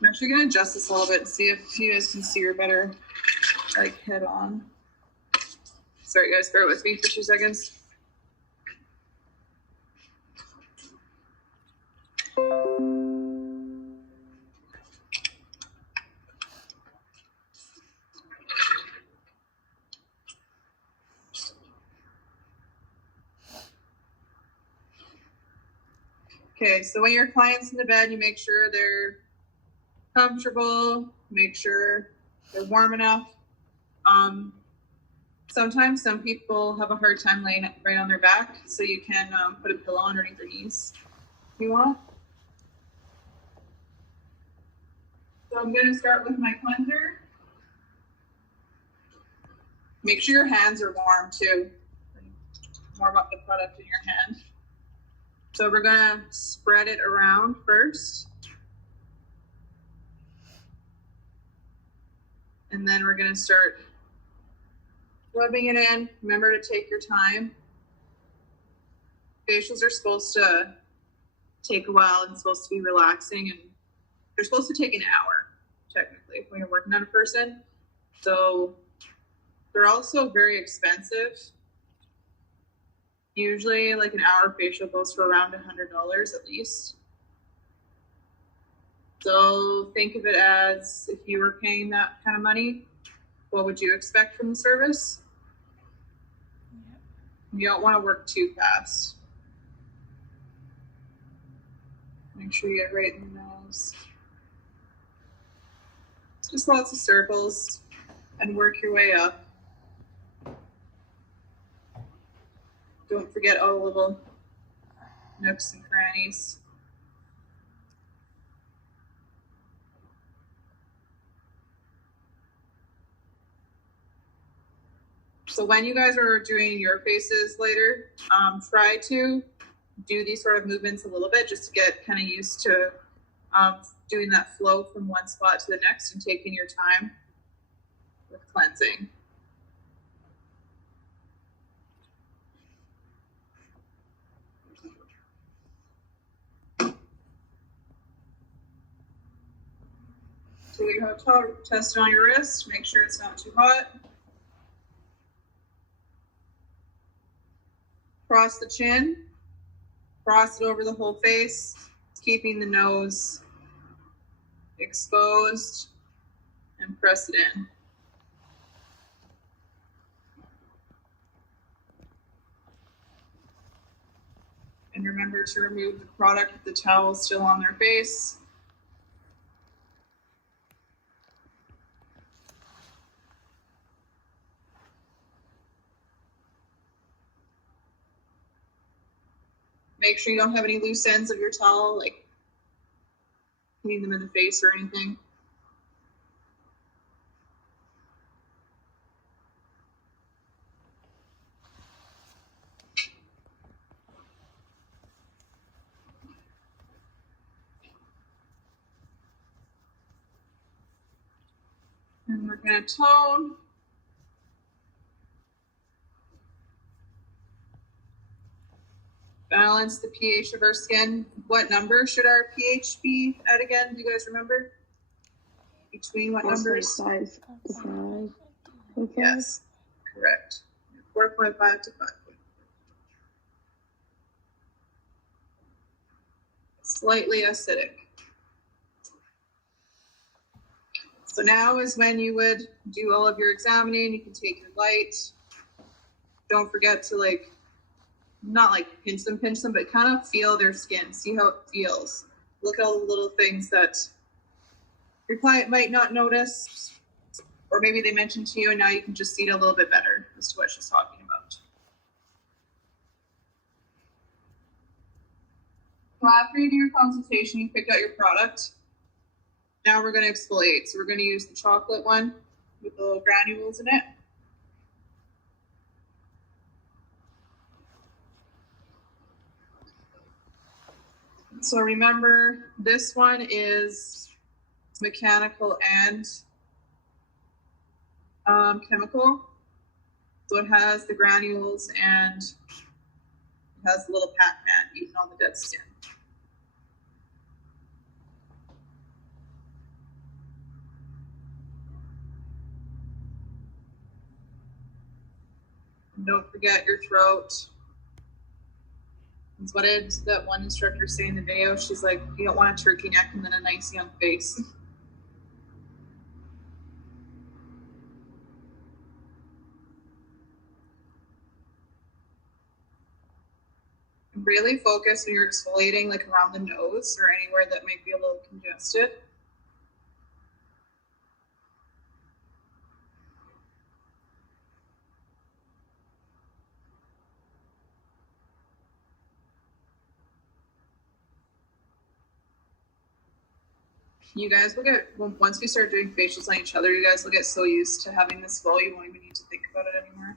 I'm actually going to adjust this a little bit and see if you guys can see her better, like head on. Sorry guys, bear with me for 2 seconds. Okay, so when your client's in the bed, you make sure they're comfortable, make sure they're warm enough. Sometimes some people have a hard time laying right on their back, so you can put a pillow underneath their knees if you want. So I'm going to start with my cleanser. Make sure your hands are warm too. Warm up the product in your hand. So we're going to spread it around first. And then we're going to start rubbing it in. Remember to take your time. Facials are supposed to take a while and supposed to be relaxing, and they're supposed to take an hour, technically, when you're working on a person. So they're also very expensive. Usually like an hour facial goes for around $100 at least. So think of it as if you were paying that kind of money, what would you expect from the service? You don't want to work too fast. Make sure you get right in the nose. Just lots of circles and work your way up. Don't forget all the little nooks and crannies. So when you guys are doing your faces later, try to do these sort of movements a little bit just to get kind of used to doing that flow from one spot to the next and taking your time with cleansing. So you have a test on your wrist, make sure it's not too hot. Cross the chin, cross it over the whole face, keeping the nose exposed, and press it in. And remember to remove the product with the towel still on their face. Make sure you don't have any loose ends of your towel, like hitting them in the face or anything. And we're going to tone. Balance the pH of our skin. What number should our pH be at again? Do you guys remember? Between what numbers? 5 to 5. Okay. Yes, correct. 4.5 to 5. Slightly acidic. So now is when you would do all of your examining. You can take your light. Don't forget to not pinch them, but kind of feel their skin. See how it feels. Look at all the little things that your client might not notice, or maybe they mentioned to you and now you can just see it a little bit better as to what she's talking about. So after you do your consultation, you pick out your product. Now we're going to exfoliate. So we're going to use the chocolate one with the little granules in it. So remember, this one is mechanical and chemical. So it has the granules and it has the little Pac-Man eating all the dead skin. And don't forget your throat. That's what did that one instructor say in the video. She's like, you don't want a turkey neck and then a nice young face. Really focus when you're exfoliating, like around the nose or anywhere that might be a little congested. You guys will get, once we start doing facials on each other, you guys will get so used to having this flow, you won't even need to think about it anymore.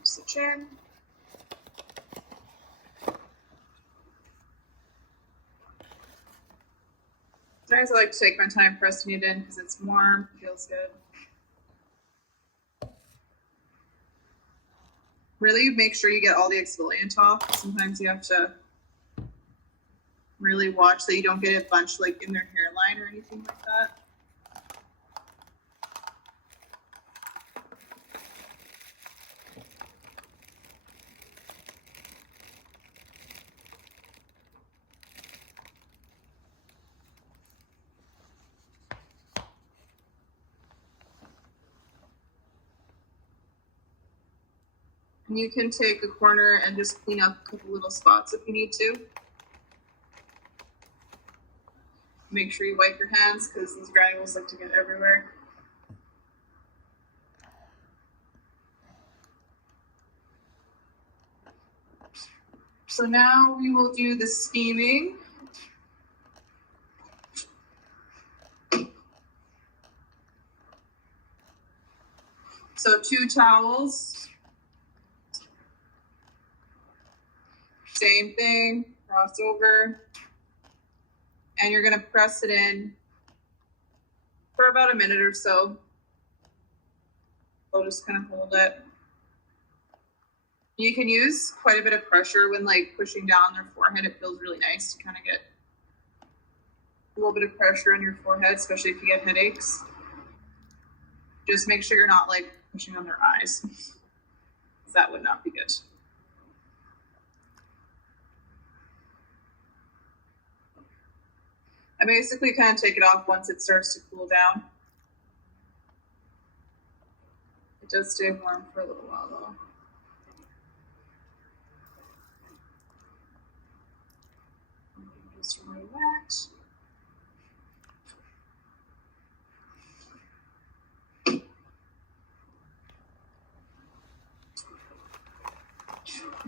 Use the chin. Sometimes I like to take my time pressing it in because it's warm, feels good. Really make sure you get all the exfoliant off. Sometimes you have to really watch that you don't get it bunched like in their hairline or anything like that. And you can take a corner and just clean up a couple little spots if you need to. Make sure you wipe your hands because these granules like to get everywhere. So now we will do the steaming. So 2 towels. Same thing, cross over. And you're gonna press it in for about a minute or so. I'll just kind of hold it. You can use quite a bit of pressure when like pushing down their forehead. It feels really nice to kind of get a little bit of pressure on your forehead, especially if you get headaches. Just make sure you're not like pushing on their eyes. That would not be good. I basically kind of take it off once it starts to cool down. It does stay warm for a little while though. Just remove that.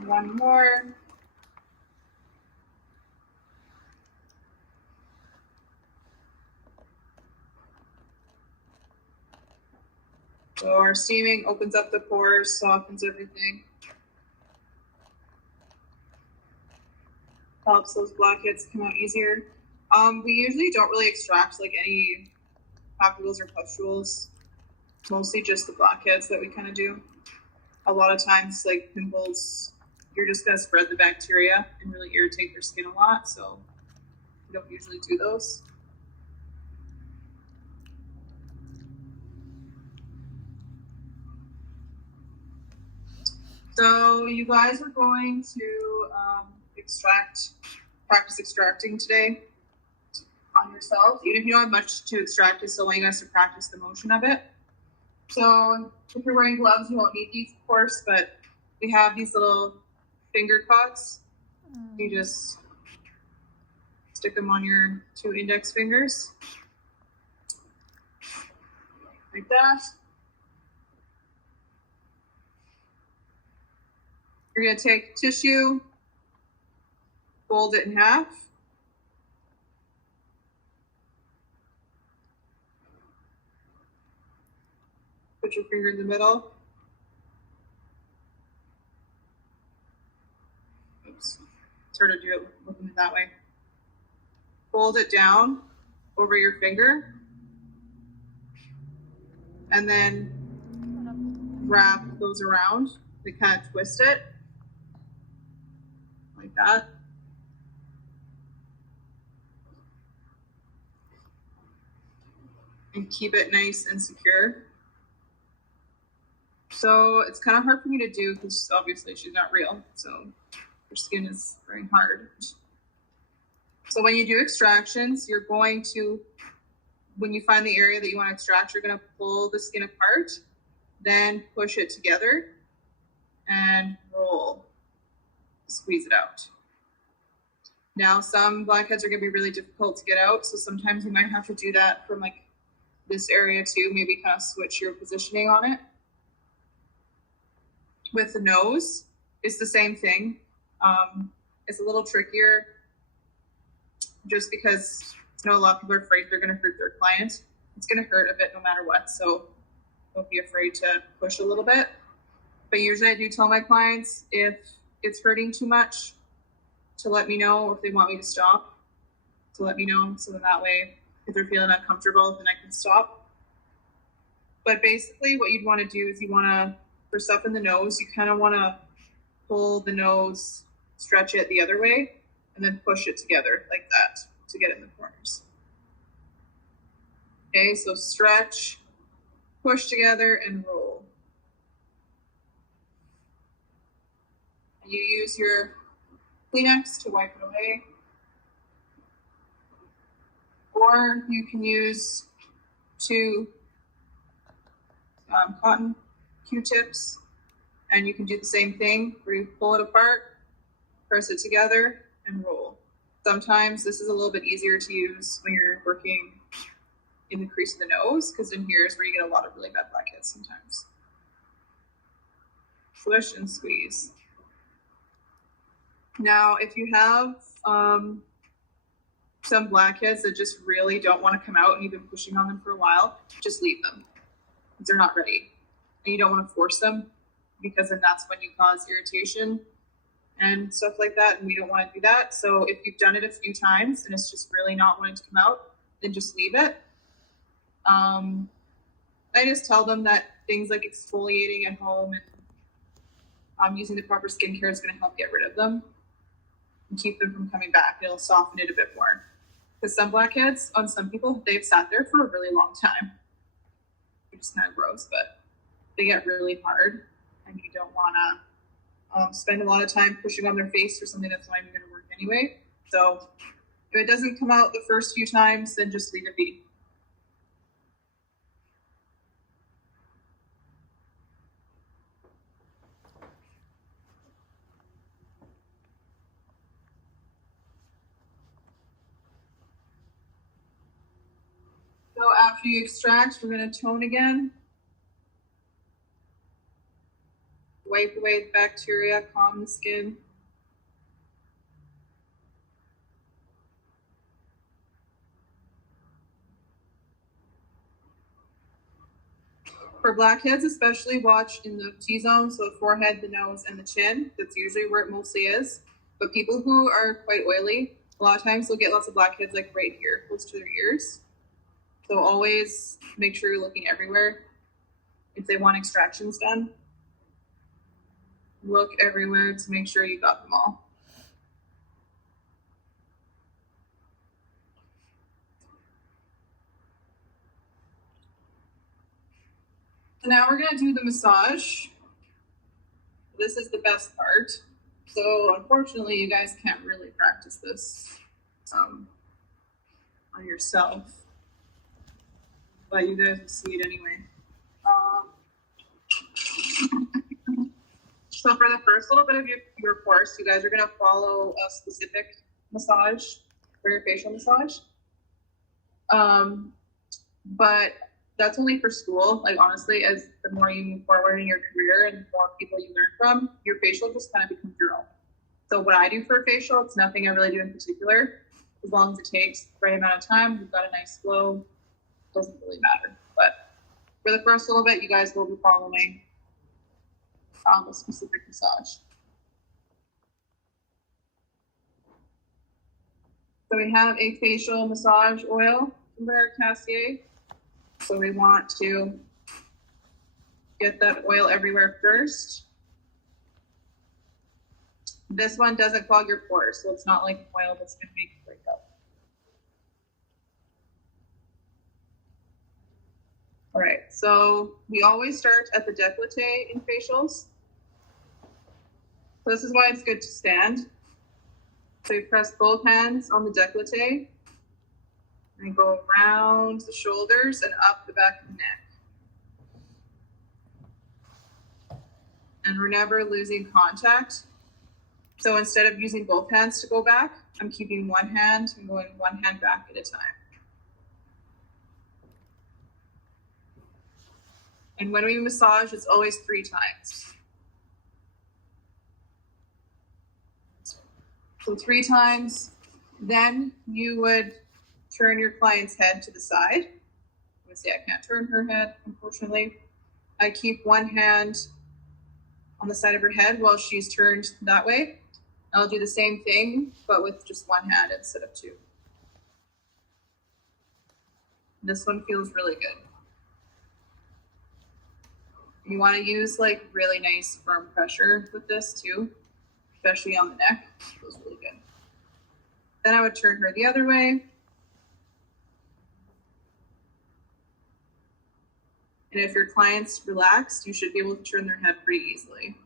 One more. So our steaming opens up the pores, softens everything. Helps those blackheads come out easier. We usually don't really extract like any papules or pustules, mostly just the blackheads that we kind of do. A lot of times, like pimples, you're just gonna spread the bacteria and really irritate their skin a lot, so we don't usually do those. So you guys are going to practice extracting today on yourself. Even if you don't have much to extract, it's still wanting us to practice the motion of it. So if you're wearing gloves, you won't need these, of course, but we have these little finger cots. You just stick them on your 2 index fingers, like that. You're gonna take tissue, fold it in half. Put your finger in the middle. Oops, it's hard to do it looking that way. Fold it down over your finger. And then wrap those around. They kind of twist it like that. And keep it nice and secure. So it's kind of hard for me to do because obviously she's not real. So her skin is very hard. So when you do extractions, you're going to, when you find the area that you want to extract, you're going to pull the skin apart, then push it together and roll, squeeze it out. Now, some blackheads are going to be really difficult to get out. So sometimes you might have to do that from like this area too, maybe kind of switch your positioning on it. With the nose, it's the same thing. It's a little trickier just because a lot of people are afraid they're going to hurt their client. It's going to hurt a bit no matter what. So don't be afraid to push a little bit. But usually I do tell my clients if it's hurting too much to let me know, or if they want me to stop, to let me know. So then that way, if they're feeling uncomfortable, then I can stop. But basically what you'd want to do is you want to, for stuff in the nose, you kind of want to pull the nose, stretch it the other way, and then push it together like that to get in the corners. Okay, so stretch, push together, and roll. And you use your Kleenex to wipe it away. Or you can use two cotton Q-tips, and you can do the same thing where you pull it apart, press it together, and roll. Sometimes this is a little bit easier to use when you're working in the crease of the nose, because in here is where you get a lot of really bad blackheads sometimes. Push and squeeze. Now, if you have some blackheads that just really don't want to come out and you've been pushing on them for a while, just leave them because they're not ready. And you don't want to force them, because then that's when you cause irritation and stuff like that, and we don't want to do that. So if you've done it a few times and it's just really not wanting to come out, then just leave it. I just tell them that things like exfoliating at home and using the proper skincare is going to help get rid of them and keep them from coming back. It'll soften it a bit more. Because some blackheads, on some people, they've sat there for a really long time, which is kind of gross, but they get really hard, and you don't want to spend a lot of time pushing on their face for something that's not even going to work anyway. So if it doesn't come out the first few times, then just leave it be. So after you extract, we're going to tone again. Wipe away the bacteria, calm the skin. For blackheads, especially, watch in the T-zone, so the forehead, the nose, and the chin. That's usually where it mostly is. But people who are quite oily, a lot of times they'll get lots of blackheads like right here, close to their ears. So always make sure you're looking everywhere. If they want extractions done, look everywhere to make sure you got them all. So now we're going to do the massage. This is the best part. So unfortunately, you guys can't really practice this on yourself, but you guys will see it anyway. So for the first little bit of your course, you guys are going to follow a specific massage for your facial massage. But that's only for school. Like honestly, as the more you move forward in your career and the more people you learn from, your facial just kind of becomes your own. So what I do for a facial, it's nothing I really do in particular. As long as it takes the right amount of time, you've got a nice flow, doesn't really matter. But for the first little bit, you guys will be following a specific massage. So we have a facial massage oil Cassier. So we want to get that oil everywhere first. This one doesn't clog your pores, so it's not like oil that's going to make you break up. All right, so we always start at the décolleté in facials. So this is why it's good to stand. So you press both hands on the décolleté and go around the shoulders and up the back of the neck. And we're never losing contact. So instead of using both hands to go back, I'm keeping one hand and going one hand back at a time. And when we massage, it's always 3 times. So 3 times, then you would turn your client's head to the side. Obviously, I can't turn her head, unfortunately. I keep one hand on the side of her head while she's turned that way. I'll do the same thing, but with just one hand instead of 2. This one feels really good. You want to use like really nice firm pressure with this too, especially on the neck. It feels really good. Then I would turn her the other way. And if your client's relaxed, you should be able to turn their head pretty easily.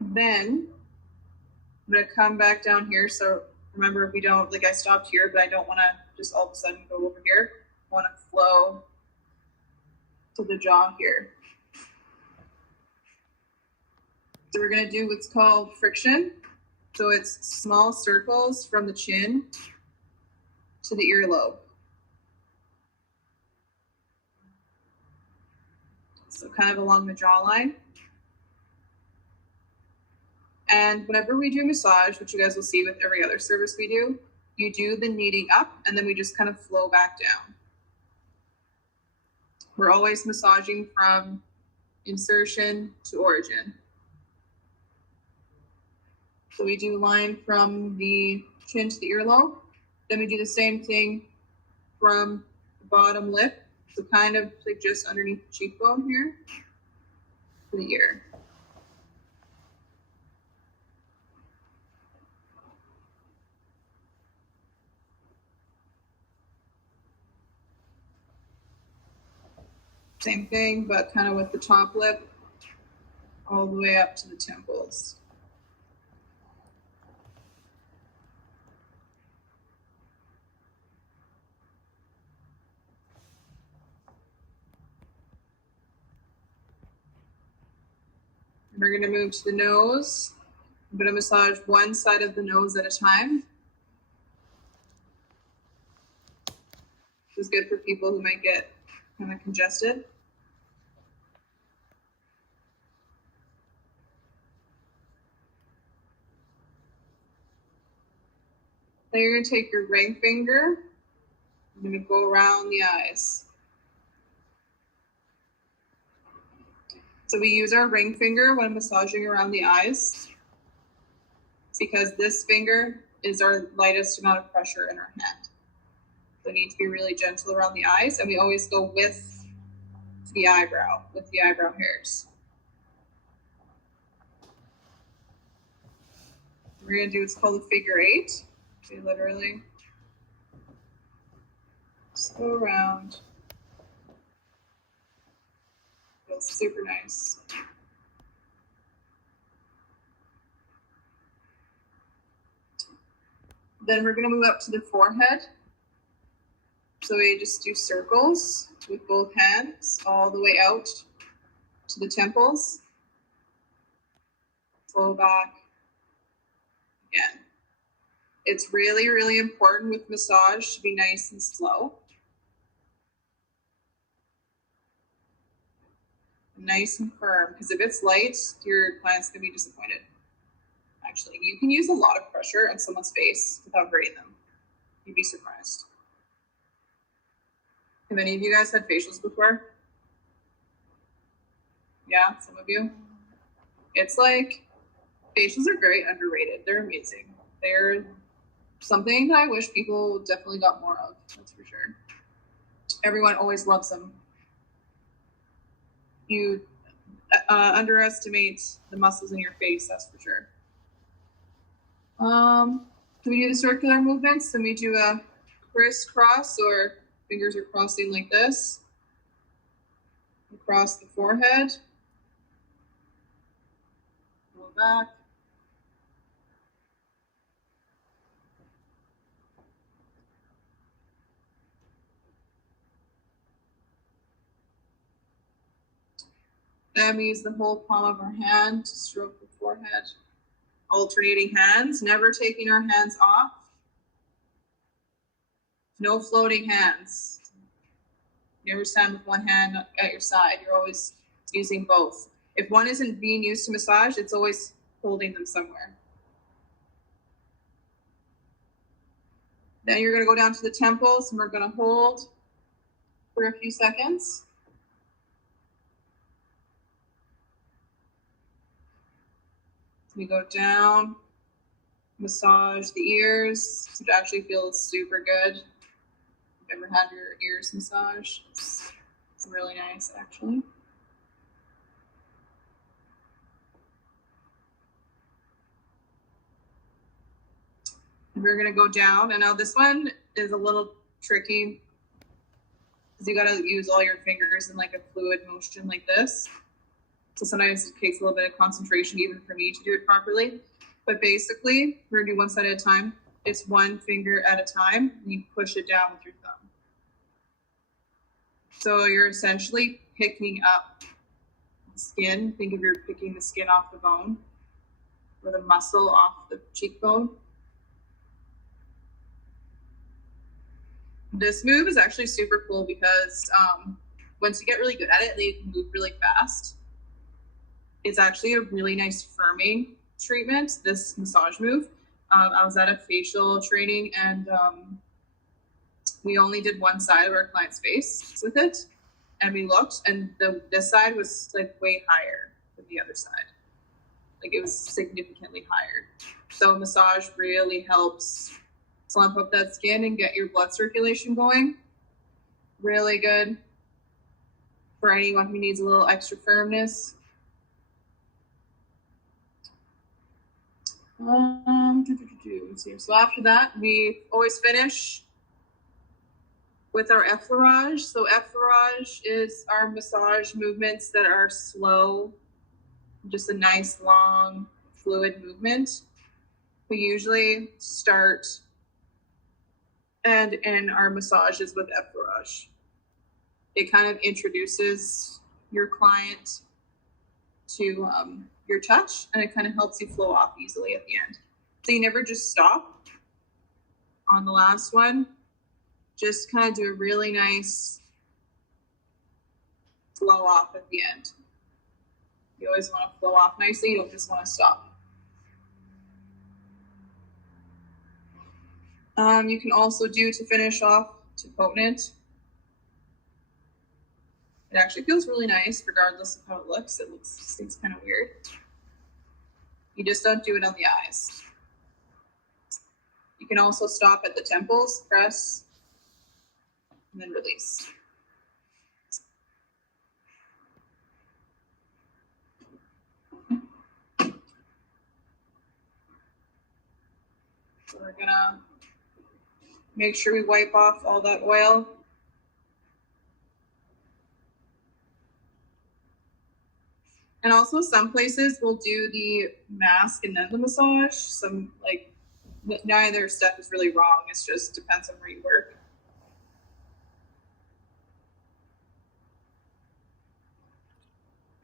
Then I'm going to come back down here. So remember, we don't, like I stopped here, but I don't want to just all of a sudden go over here. I want to flow to the jaw here. So we're going to do what's called friction. So it's small circles from the chin to the earlobe. So kind of along the jawline. And whenever we do massage, which you guys will see with every other service we do, you do the kneading up and then we just kind of flow back down. We're always massaging from insertion to origin. So we do line from the chin to the earlobe. Then we do the same thing from the bottom lip. So kind of like just underneath the cheekbone here to the ear. Same thing, but kind of with the top lip all the way up to the temples. And we're going to move to the nose. I'm going to massage one side of the nose at a time. This is good for people who might get kind of congested. Then you're going to take your ring finger. I'm going to go around the eyes. So we use our ring finger when massaging around the eyes. It's because this finger is our lightest amount of pressure in our hand. So we need to be really gentle around the eyes, and we always go with the eyebrow, with the eyebrow hairs. We're going to do what's called a figure 8. So you literally just go around. Feels super nice. Then we're going to move up to the forehead. So we just do circles with both hands all the way out to the temples. Flow back again. It's really, really important with massage to be nice and slow. Nice and firm, because if it's light, your client's going to be disappointed. Actually, you can use a lot of pressure on someone's face without hurting them. You'd be surprised. Have any of you guys had facials before? Yeah, some of you. It's like facials are very underrated. They're amazing. They're something that I wish people definitely got more of. That's for sure. Everyone always loves them. You underestimate the muscles in your face. That's for sure. Can we do the circular movements? Then we do a crisscross, or fingers are crossing like this across the forehead. Go back. Then we use the whole palm of our hand to stroke the forehead. Alternating hands, never taking our hands off. No floating hands. You never stand with one hand at your side. You're always using both. If one isn't being used to massage, it's always holding them somewhere. Then you're going to go down to the temples, and we're going to hold for a few seconds. We go down, massage the ears. It actually feels super good. If you've ever had your ears massaged, it's really nice, actually. And we're going to go down. And now this one is a little tricky because you got to use all your fingers in like a fluid motion like this. So sometimes it takes a little bit of concentration even for me to do it properly. But basically, we're going to do one side at a time. It's one finger at a time, and you push it down with your thumb. So you're essentially picking up the skin. Think of you're picking the skin off the bone or the muscle off the cheekbone. This move is actually super cool because once you get really good at it, you can move really fast. It's actually a really nice firming treatment, this massage move. I was at a facial training, and we only did one side of our client's face with it. And we looked, and this side was like way higher than the other side. Like it was significantly higher. So massage really helps slump up that skin and get your blood circulation going. Really good for anyone who needs a little extra firmness. So after that, we always finish with our effleurage. So effleurage is our massage movements that are slow, just a nice long fluid movement. We usually start and end our massages with effleurage. It kind of introduces your client to your touch, and it kind of helps you flow off easily at the end. So you never just stop on the last one. Just kind of do a really nice flow off at the end. You always want to flow off nicely. You don't just want to stop. You can also do, to finish off, to potent. It actually feels really nice regardless of how it looks. It seems kind of weird. You just don't do it on the eyes. You can also stop at the temples, press, and then release. So we're gonna make sure we wipe off all that oil. And also some places will do the mask and then the massage. Some, like, neither step is really wrong. It just depends on where you work.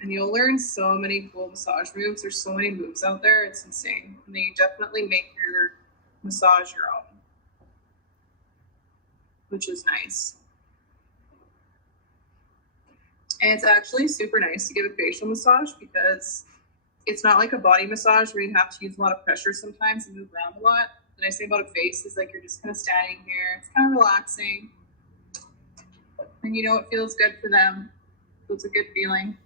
And you'll learn so many cool massage moves. There's so many moves out there. It's insane. And they definitely make your massage your own, which is nice. And it's actually super nice to give a facial massage because it's not like a body massage where you have to use a lot of pressure sometimes and move around a lot. The nice thing about a face is like you're just kind of standing here. It's kind of relaxing. And you know it feels good for them. So it's a good feeling.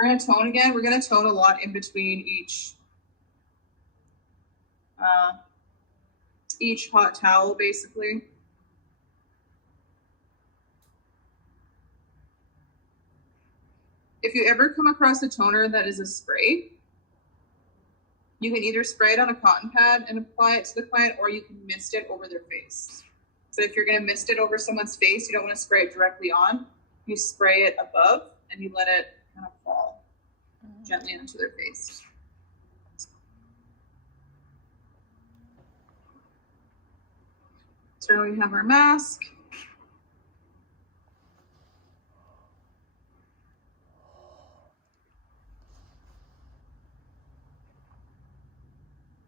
We're going to tone again. We're going to tone a lot in between each hot towel, basically. If you ever come across a toner that is a spray, you can either spray it on a cotton pad and apply it to the client, or you can mist it over their face. So if you're going to mist it over someone's face, you don't want to spray it directly on. You spray it above and you let it kind of fall gently onto their face. So we have our mask.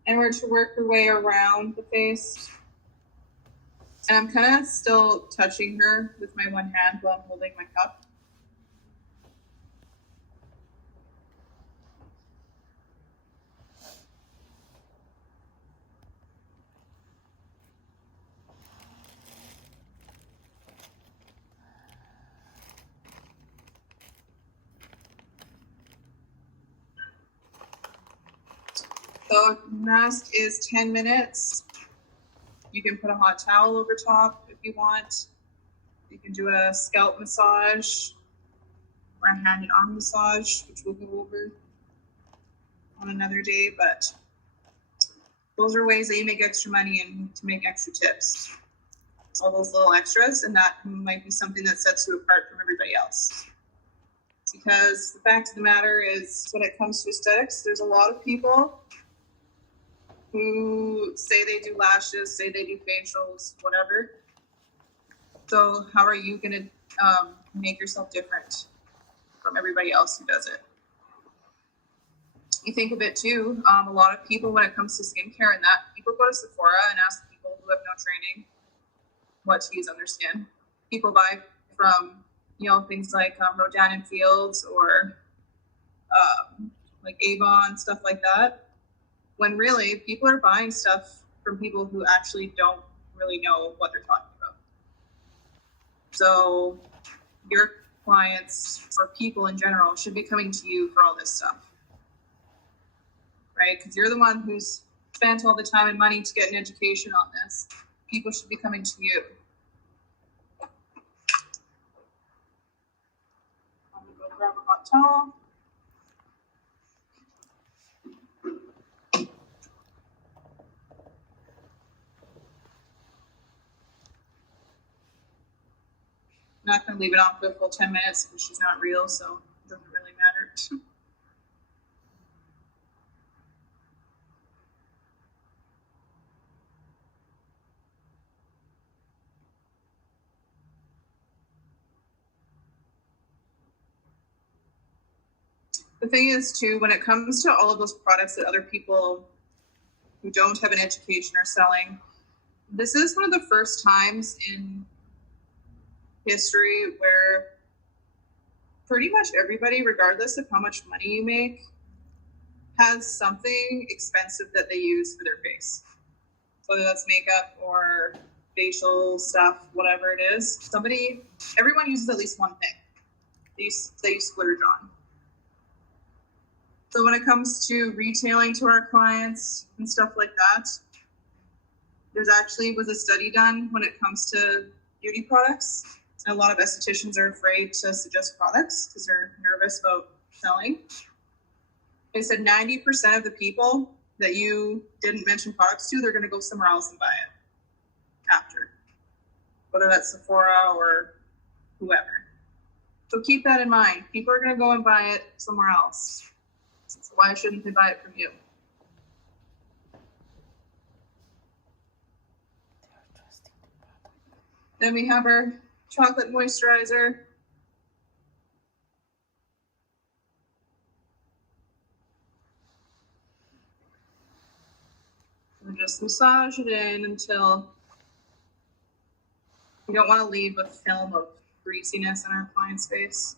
And we're to work our way around the face. And I'm kind of still touching her with my one hand while I'm holding my cup. So mask is 10 minutes. You can put a hot towel over top if you want. You can do a scalp massage or a hand and arm massage, which we'll go over on another day, but those are ways that you make extra money and to make extra tips. All those little extras, and that might be something that sets you apart from everybody else. Because the fact of the matter is, when it comes to aesthetics, there's a lot of people who say they do lashes, say they do facials, whatever. So how are you going to make yourself different from everybody else who does it? You think of it too, a lot of people, when it comes to skincare and that, people go to Sephora and ask people who have no training what to use on their skin. People buy from, things like Rodan and Fields or like Avon, stuff like that. When really, people are buying stuff from people who actually don't really know what they're talking about. So your clients or people in general should be coming to you for all this stuff, right? Because you're the one who's spent all the time and money to get an education on this. People should be coming to you. I'm gonna go grab a hot towel. I'm not going to leave it on for the full 10 minutes because she's not real, so it doesn't really matter. The thing is, too, when it comes to all of those products that other people who don't have an education are selling, this is one of the first times in history where pretty much everybody, regardless of how much money you make, has something expensive that they use for their face. Whether that's makeup or facial stuff, whatever it is. Everyone uses at least one thing they splurge on. So when it comes to retailing to our clients and stuff like that, there's actually was a study done when it comes to beauty products. And a lot of estheticians are afraid to suggest products because they're nervous about selling. They said 90% of the people that you didn't mention products to, they're going to go somewhere else and buy it after, whether that's Sephora or whoever. So keep that in mind. People are going to go and buy it somewhere else. So why shouldn't they buy it from you? Then we have our chocolate moisturizer. And just massage it in until you don't want to leave a film of greasiness in our client's face.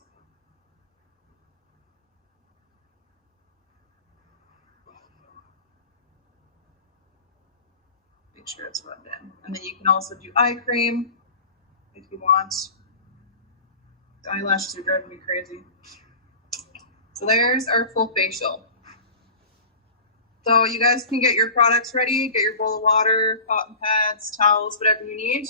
Make sure it's rubbed in. And then you can also do eye cream if you want. The eyelashes are driving me crazy. So there's our full facial. So you guys can get your products ready, get your bowl of water, cotton pads, towels, whatever you need.